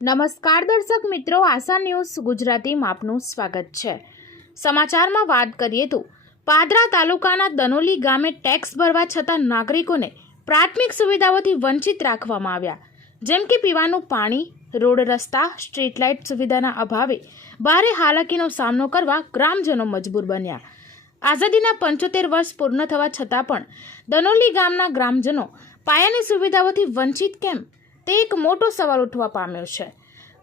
નમસ્કાર દર્શક મિત્રો, આશા ન્યૂઝ ગુજરાતીમાં આપનું સ્વાગત છે. સમાચારમાં વાત કરીએ તો, પાદરા તાલુકાના દનોલી ગામે ટેક્સ ભરવા છતાં નાગરિકોને પ્રાથમિક સુવિધાઓથી વંચિત રાખવામાં આવ્યા. જેમ કે પીવાનું પાણી, રોડ રસ્તા, સ્ટ્રીટ લાઇટ સુવિધાના અભાવે ભારે હાલાકીનો સામનો કરવા ગ્રામજનો મજબૂર બન્યા. આઝાદીના પંચોતેર વર્ષ પૂર્ણ થવા છતાં પણ દનોલી ગામના ગ્રામજનો પાયાની સુવિધાઓથી વંચિત કેમ? તે એક મોટો સવાલ ઉઠવા પામ્યો છે.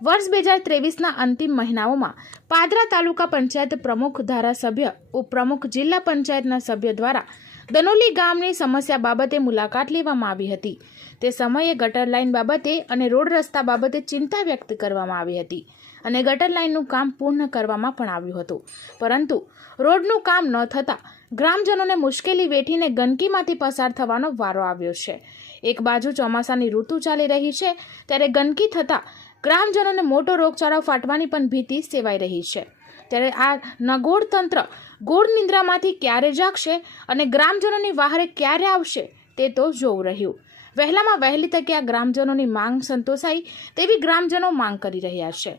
વર્ષ બે હજાર ત્રેવીસના અંતિમ મહિનાઓમાં પાદરા તાલુકા પંચાયત પ્રમુખ ધારાસભ્ય, ઉપપ્રમુખ જિલ્લા પંચાયતના સભ્ય દ્વારા દનોલી ગામની સમસ્યા બાબતે મુલાકાત લેવામાં આવી હતી. તે સમયે ગટર લાઇન બાબતે અને રોડ રસ્તા બાબતે ચિંતા વ્યક્ત કરવામાં આવી હતી અને ગટર લાઇનનું કામ પૂર્ણ કરવામાં પણ આવ્યું હતું. પરંતુ રોડનું કામ ન થતાં ગ્રામજનોને મુશ્કેલી વેઠીને ગંદકીમાંથી પસાર થવાનો વારો આવ્યો છે. એક બાજુ ચોમાસાની ઋતુ ચાલી રહી છે, ત્યારે ગંદકી થતાં ગ્રામજનોને મોટો રોગચાળો ફાટવાની પણ ભીતિ સેવાઈ રહી છે. ત્યારે આ નગોળ તંત્ર ગોળ નિંદ્રામાંથી ક્યારે જાગશે અને ગ્રામજનોની વહારે ક્યારે આવશે તે તો જોવું રહ્યું. વહેલામાં વહેલી તકે આ ગ્રામજનોની માંગ સંતોષાય તેવી ગ્રામજનો માંગ કરી રહ્યા છે.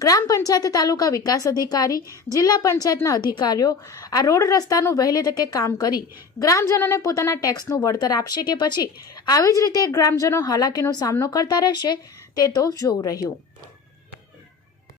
ગ્રામ પંચાયત તાલુકા વિકાસ અધિકારી, જિલ્લા પંચાયતના અધિકારીઓ આ રોડ રસ્તાનું વહેલી તકે કામ કરી ગ્રામજનોને પોતાના ટેક્સનું વળતર આપશે કે પછી આવી જ રીતે ગ્રામજનો હાલાકીનો સામનો કરતા રહેશે તે તો જોવું રહ્યું.